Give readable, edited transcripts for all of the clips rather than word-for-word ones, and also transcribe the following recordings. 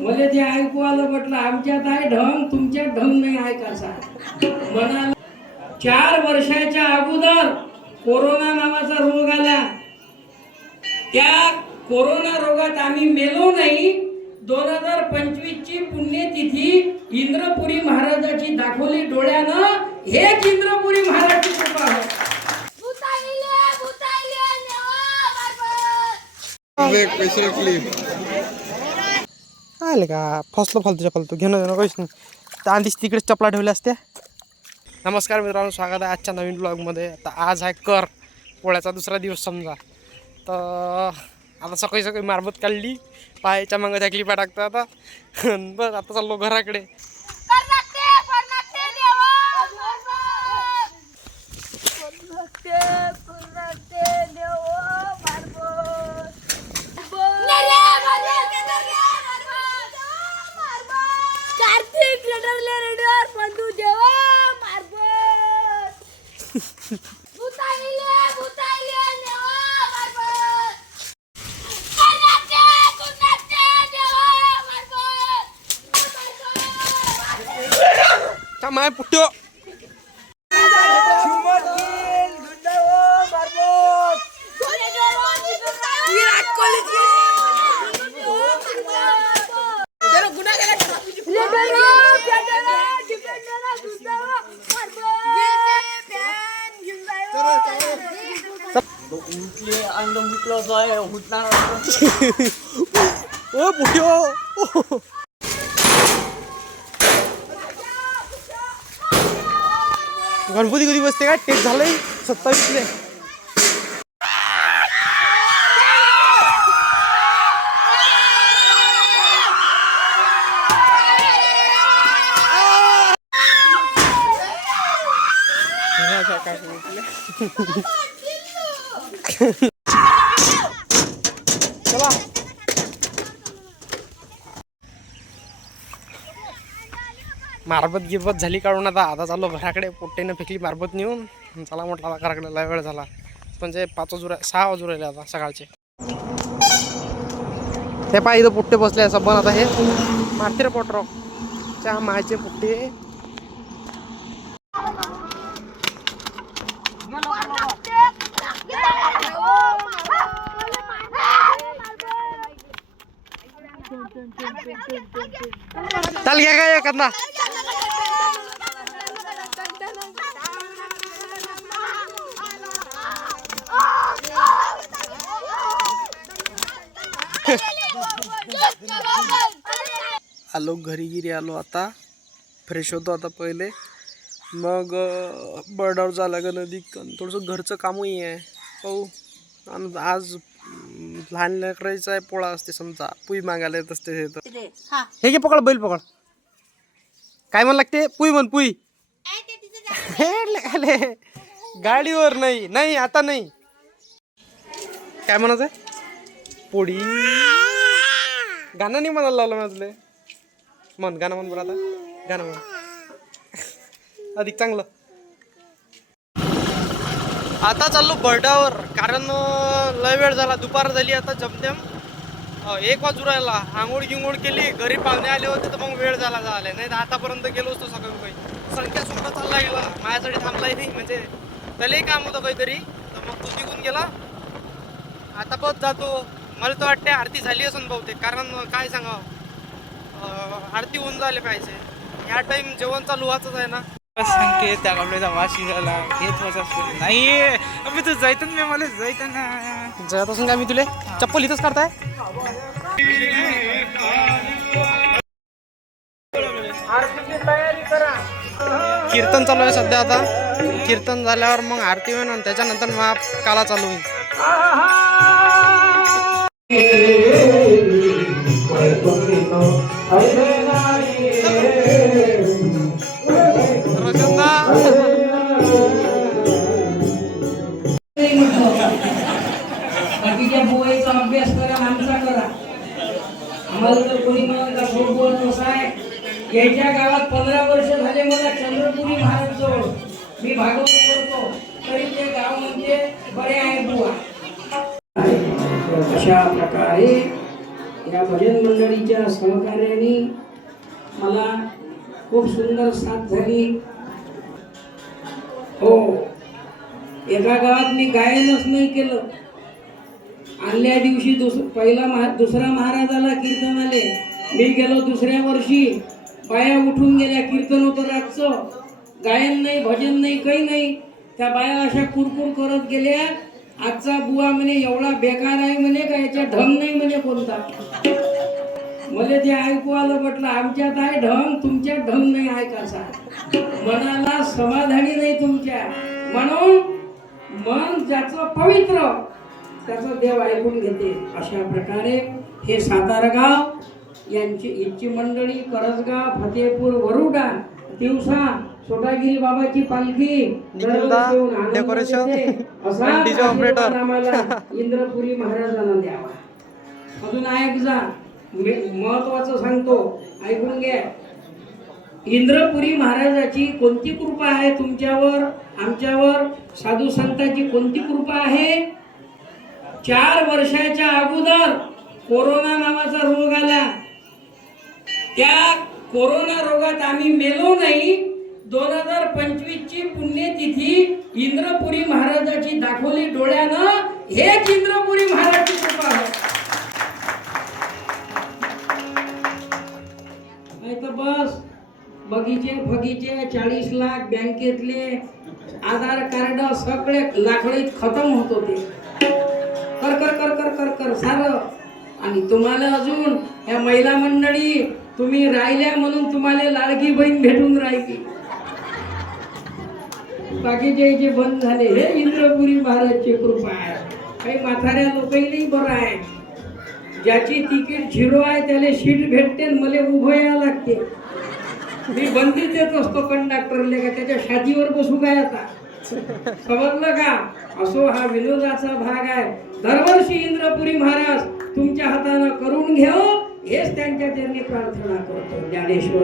मला ते ऐकू आलं, म्हटलं आमच्यात आहे ढंग, तुमच्यात ढंग नाही ऐकायचा. म्हणाला 4 वर्षाच्या अगोदर कोरोना नावाचा रोग आला. त्या कोरोना रोगात आम्ही मेलो नाही. 2025 ची पुण्यतिथी इंद्रपुरी महाराजाची दाखवली डोळ्यानं. हेच इंद्रपुरी महाराजाची कृपा आहे. आले का फसलो फालतू घेणं काहीच नाही. तर आधीच तिकडे चपला ठेवल्या असत्या. नमस्कार मित्रांनो, स्वागत आहे आजच्या नवीन ब्लॉगमध्ये. आता आज आहे कर पोळ्याचा दुसरा दिवस समजा. तर आता सकाळी सकाळी मारबत काढली, पायाच्या मागं त्या क्लिपा टाकतो आता. बस आता चाललो घराकडे. माय पुट्यो ओ पुट्यो गणपती कधी बसते काय? टेक झालंय 27ले. चला मारबत गिरबत झाली काढून. आता चाललो घराकडे. पोट्टेनं फेकली मारबत नेऊन. चला म्हटलं आता घराकडे. लय वेळ झाला, म्हणजे 6 वाजून राहिले आता सकाळचे. ते पाय इथं पोट्टे बसले असं पण आता हे मारते रे पोटराव च्या मायचे पोट्टे. चाल घ्या काय एखादा. आलो घरी गिरी आलो. आता फ्रेश होतो आता पहिले, मग बर्डावर झाला का नदी. थोडंसं घरचं कामही आहे पाहू. आणि आज लहान लेकरायचा आहे पोळा असते समजा, पुई मागायला येत असते. हे घे पकड, बैल पकड. काय म्हण लागते? पुई म्हण, पुई. गाडीवर नाही, नाही आता नाही. काय म्हणत आहे? पोळी. गाणं नाही म्हणायला लावलं मी तुला. म्हण गाणं, म्हण बरं आता. गाणं म्हण अधिक चांगलं. आता चाललो बर्डावर, कारण लय वेळ झाला. दुपार झाली आता जमतेम 1 वाजू राहिला. आंघोळ गिंगोळ केली, घरी पाहुणे आले होते तर मग वेळ झाला नाही तर आतापर्यंत गेलो असतो सकाळी काही. संख्या सुद्धा चालला गेला, माझ्यासाठी थांबलाय नाही. म्हणजे त्यालाही काम होतं काहीतरी, तर मग तो निघून गेला. आता बस जातो. मला तर वाटते आरती झाली असून बहुतेक, कारण काय सांगावं, आरती होऊन झाले पाहिजे. ह्या टाइम जेवण चालू व्हायचंच आहे ना. सांगते त्या कपड्याचा वास शिरायला हेच वाजत नाही. अबे तू जायचं ना, मला जायचं ना. जात असून काय मी तुले चप्पल इथंच काढताय. कीर्तन चालू आहे सध्या. आता कीर्तन झाल्यावर मग आरती होईल आणि त्याच्यानंतर मग काला चालू होईल. बाकीच्या बोळीचा अभ्यास करा, आमचा करा. आम्हाला तर कोणी म्हणत आहे. याच्या गावात 15 वर्ष झाले मला चंद्रपुरी महाराज जवळ मी भागवत करतो, तरी ते गाव म्हणजे बरे आहे बुवा. अशा प्रकारे या भजन मंडळीच्या सहकार्याने मला खूप सुंदर साथ झाली. हो, एका गावात मी गायनच नाही केलं. आदल्या दिवशी दुसरा महाराज आला कीर्तन आले. मी गेलो दुसऱ्या वर्षी, बाया उठून गेल्या. कीर्तन होतं रातचं, गायन नाही, भजन नाही, काही नाही. त्या बाया अशा कुरकुर करत गेल्या. आजचा बुवा म्हणे एवढा बेकार आहे म्हणे का याच्या ढंग नाही म्हणे कोणता. मला ते ऐकू आलं, म्हटलं आमच्यात आहे ढंग, तुमच्यात ढंग नाही आहे कसा. मनाला समाधानी नाही तुमच्या. म्हणून मन ज्याचं पवित्र त्याचं देव ऐकून घेते. अशा प्रकारे हे सातारगाव यांची मंडळी, करजगाव, फतेपूर, वरुडा, दिवसा सोटागिरी बाबाची पालखी डेकोरेशन, डीजे ऑपरेटर आम्हाला इंद्रपुरी महाराजांना द्यावा. अजून ऐक जा, महत्वाचं सांगतो, ऐकून घ्या. इंद्रपुरी महाराजाची कोणती कृपा आहे तुमच्यावर, आमच्यावर, साधू संतांची कोणती कृपा आहे. 4 वर्षाच्या अगोदर कोरोना नावाचा रोग आला. त्या कोरोना रोगात आम्ही मेलो नाही. 2025 ची पुण्यतिथी इंद्रपुरी महाराजाची दाखवली डोळ्यानं. हेच इंद्रपुरी महाराजाची कृपा आहे. नाही तर बस बगीचे 40 लाख बँकेतले आधार कार्ड सगळे लाकडीत खतम होत होते. कर कर कर कर कर कर सारं. आणि तुम्हाला अजून या महिला मंडळी तुम्ही राहिल्या म्हणून तुम्हाला लाडकी बहीण भेटून राहिली. बाकीचे जे बंद झाले, हे इंद्रपुरी महाराजची कृपा आहे. काही म्हाताऱ्या लोकांनाही बरं आहे. ज्याची तिकीट 0 आहे त्याला सीट भेटते, मला उभं यायला लागते. मी बंदी देत असतो कंडक्टरले का त्याच्या छातीवर बसू काय आता, समजलं का. असो, हा विनोदाचा भाग आहे. दरवर्षी इंद्रपुरी महाराज तुमच्या हातानं करून घेऊ, हेच त्यांच्या चरणी प्रार्थना करतो. ज्ञानेश्वर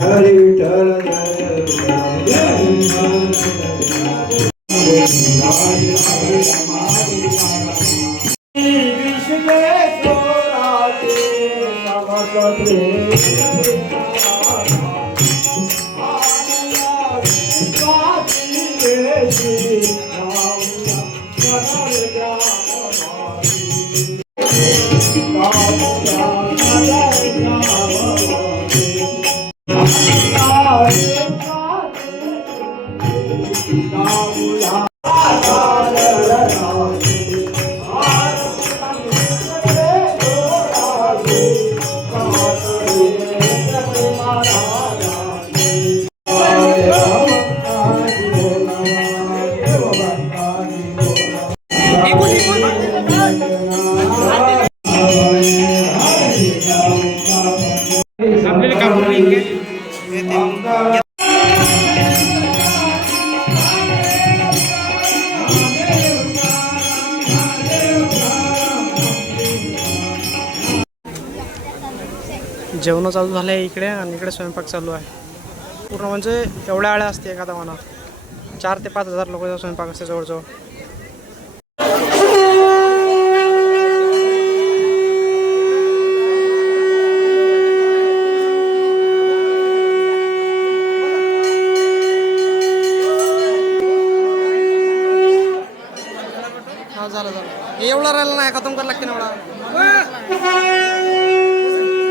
हरे विठ्ठल जेवण चालू झालं आहे इकडे, आणि इकडे स्वयंपाक चालू आहे. पूर्ण म्हणजे एवढ्या आळ्या असते एखादा म्हणा. 4 ते 5 हजार लोकांचा स्वयंपाक असते जवळजवळ. झालं एवढा राहिला नाही, खतम करायला लागते ना एवढा.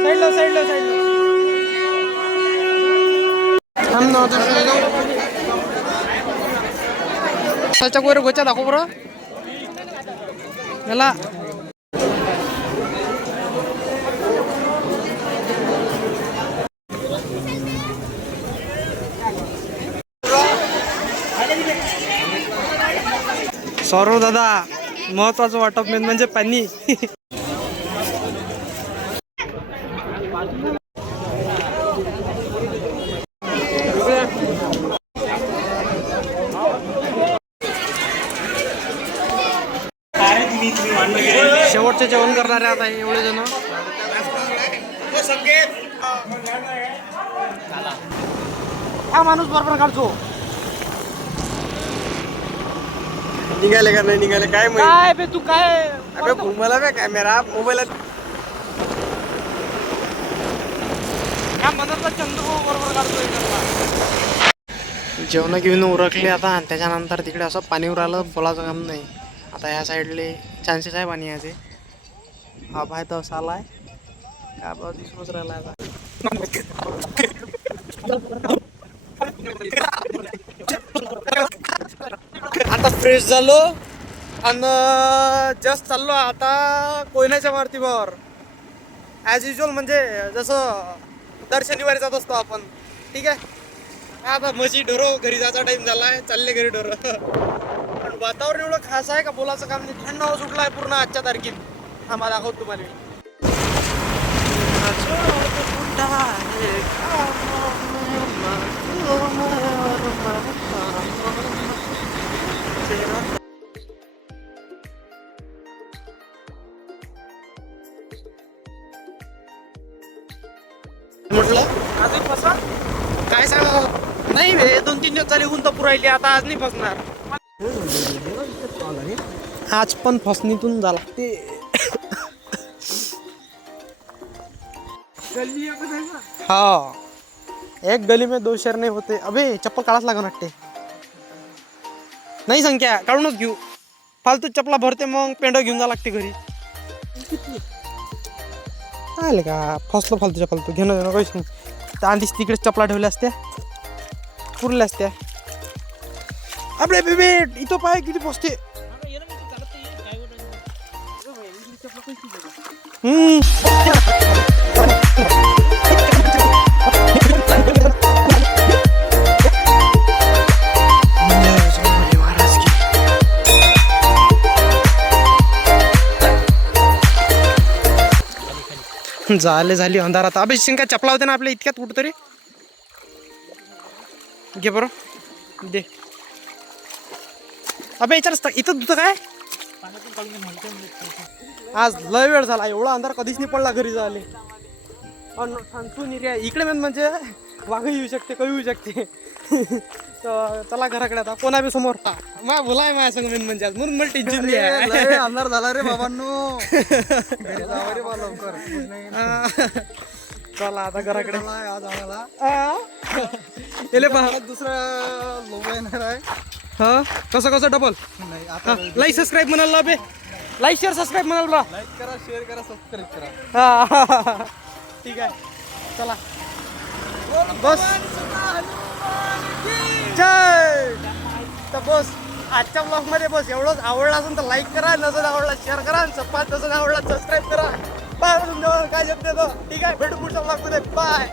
साईडला त्याच्या वर गोच्या दाखव बरं याला. सौरव दादा, महत्वाचं वाटप मेन म्हणजे पाणी. शेवटचे जेवण करणारे आता एवढे जण. हा माणूस बरोबर काढतो. निघाले का नाही निघाले काय माहिती. काय बे तू काय अबे घुमला बे कॅमेरा मोबाईलात. हा मनातला चंदू बरोबर काढतोय. जेवण घेऊन उरकले आता आणि त्याच्यानंतर तिकडे असं पाणीवर आलं बोलायचं काम नाही. आता ह्या साईडले चान्सेस आहे पाणी याचे. हा बाय तर असा आलाय का बा दिसूनच राहिला आता. आता फ्रेश झालो आणि जस्ट चाललो आता कोयनाच्या मारुतीवर ॲज युजल. म्हणजे जसं दर शनिवारी जात असतो आपण. ठीक आहे. आता म्हशी ढोरो घरी जायचा टाइम झालाय. चालले घरी ढोरो. पण वातावरण एवढं खास आहे का बोलायचं काम नाही. थंड हवा सुटला आहे पूर्ण आजच्या तारखेत. हा मला दाखवतो तुम्हाला. म्हटलं अजून फसा काय सांगा नाही बे. 2-3 दिवस झाले ऊन तपू राहिली. आता आज नाही फसणार. आज पण फसणीतून झाला ते. गल्ली एकच आहे ना. हाँ एक गली में 2 शेर नहीं होते. अबे चप्पल काढाच लागेल वाटते. नाही संख्या काढूनच घेऊ. फालतू चपला भरते मग पेंड घेऊन जा लागते घरी. आले का फसलो फालतूच्या फालतू घेणं काहीच नाही. तर आधीच तिकडे चपला ठेवल्या असत्या पुरल्या असत्या. अबे बेबे इथं पाय किती फसते. झाली अंधारात. अबे शिंका चपला होते ना आपल्या इतक्यात कुठतरी. घे बरं दे. अबे याच्या इथं दुसरं काय. आज लय वेळ झाला. एवढा अंधार कधीच नाही पडला घरी झाले. इकडे मेन म्हणजे वाघ येऊ शकते काही येऊ शकते. तर चला घराकडे आता. कोणा बी समोर मा बोलाय माझ्या संग मेन म्हणजे आज म्हणून मला टेन्शन नाही आहे. अंधार झाला रे बाबांनो. घरी जावं रे बा लवकर. चला आता घराकडे. आज आम्हाला येले पहा दुसरा लोगो येणार आहे. हा कसं डबल नाही आता लाईक सबस्क्राईब म्हणाल बे. लाईक शेअर सबस्क्राईब म्हणाल बा. लाईक करा शेअर करा सबस्क्राईब करा. हा ठीक आहे चला बस. जय. तर बस आजच्या ब्लॉग मध्ये बस एवढंच. आवडला असेल तर लाईक करा. नजर आवडला शेअर करा. आणि नजर आवडला सबस्क्राईब करा. बाय. तुमच्यावर काय जपते तो. ठीक आहे भेटू पुढच्या ब्लॉग मध्ये. बाय.